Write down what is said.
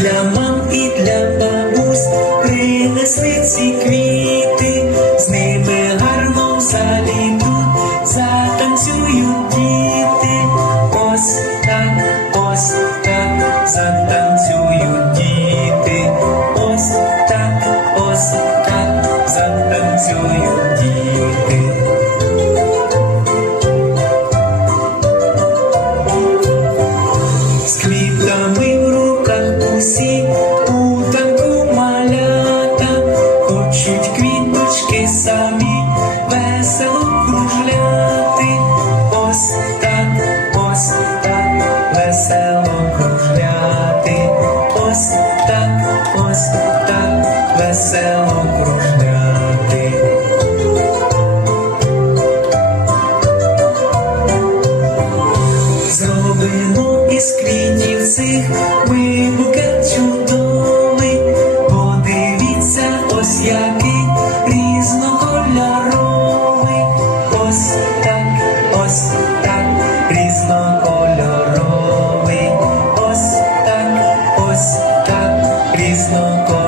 Для мам і для бабусь принесли ці квіти, з ними гарно в затанцюють діти, ось так, ось так, затанцюють діти, ось так, ось так, затанцюють. всі путанку малята, хочуть квіточки самі, весело кружляти, ось так, ось так, весело кружляти, ось так, ось так, весело кружляти. Зробимо із квітів цих ми. дійсно.